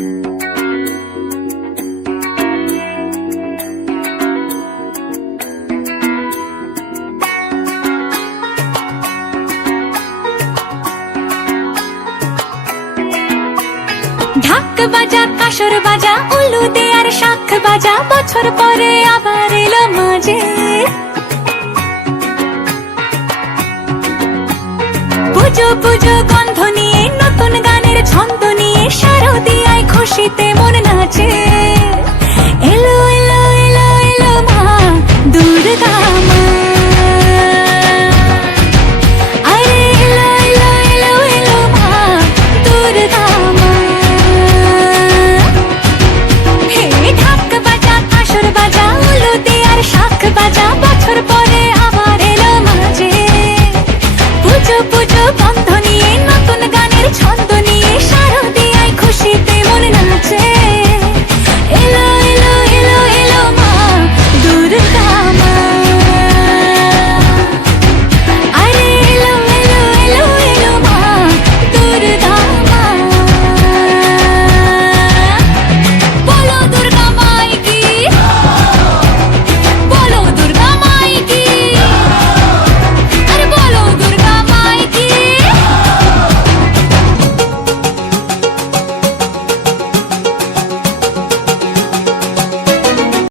ঢাক বাজা কাসর বাজা উলু দে আর শাখ বাজা, বছর পরে আবার এলো মাঝে। পুজো পুজো গন্ধ নিয়ে, নতুন গানের ছন্দ নিয়ে, শারদিয়া